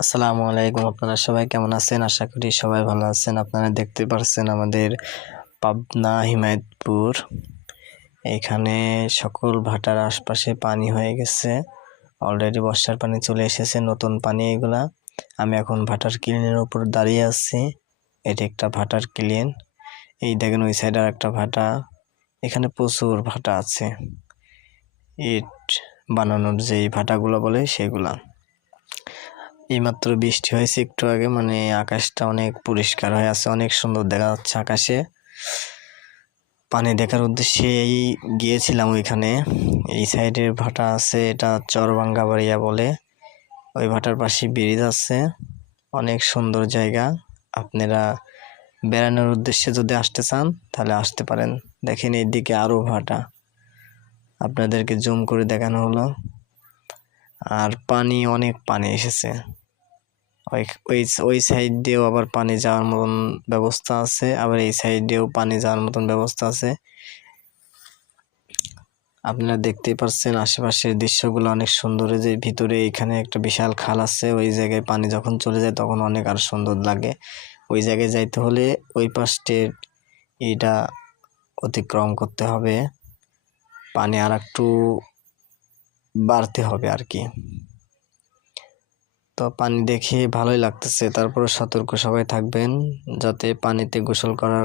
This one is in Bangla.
আসসালামু আলাইকুম। আপনারা সবাই কেমন আছেন? আশা করি সবাই ভালো আছেন। আপনারা দেখতে পাচ্ছেন আমাদের পাবনা হিমায়তপুর, এখানে সকল ভাটার আশপাশে পানি হয়ে গেছে। অলরেডি বর্ষার পানি চলে এসেছে, নতুন পানি এগুলা। আমি এখন ভাটার ক্লিনের উপর দাঁড়িয়ে আছি। এটি একটা ভাটার ক্লিন। এই দেখেন ওই সাইডে আর একটা ভাটা। এখানে প্রচুর ভাটা আছে, ইট বানানোর যেই ভাটাগুলো বলে সেগুলা। এইমাত্র বৃষ্টি হয়েছে একটু আগে, মানে আকাশটা অনেক পরিষ্কার হয়ে আছে, অনেক সুন্দর দেখা যাচ্ছে আকাশে। পানি দেখার উদ্দেশ্যে গিয়েছিলাম ওইখানে। এই সাইডের ভাটা আছে, এটা চরভাঙ্গাবাড়িয়া বলে। ওই ভাটার পাশে ব্রিজ আছে, অনেক সুন্দর জায়গা। আপনারা বেড়ানোর উদ্দেশ্যে যদি আসতে চান তাহলে আসতে পারেন। দেখেন এইদিকে আরো ভাটা, আপনাদেরকে জুম করে দেখানো হলো। আর পানি, অনেক পানি এসেছে। ওই সাইড দিয়েও আবার পানি যাওয়ার মতন ব্যবস্থা আছে, আবার এই সাইড দিয়েও পানি যাওয়ার মতন ব্যবস্থা আছে। আপনারা দেখতেই পাচ্ছেন আশেপাশের দৃশ্যগুলো অনেক সুন্দর। যে ভিতরে এখানে একটা বিশাল খাল আছে, ওই জায়গায় পানি যখন চলে যায় তখন অনেক আর সুন্দর লাগে। ওই জায়গায় যাইতে হলে ওই পাশটির এটা অতিক্রম করতে হবে, পানি আর একটু বাড়তে হবে আর কি। তো পানি দেখে ভালোই লাগতেছে, তারপরে সতর্ক সবাই থাকবেন যাতে পানিতে গোসল করার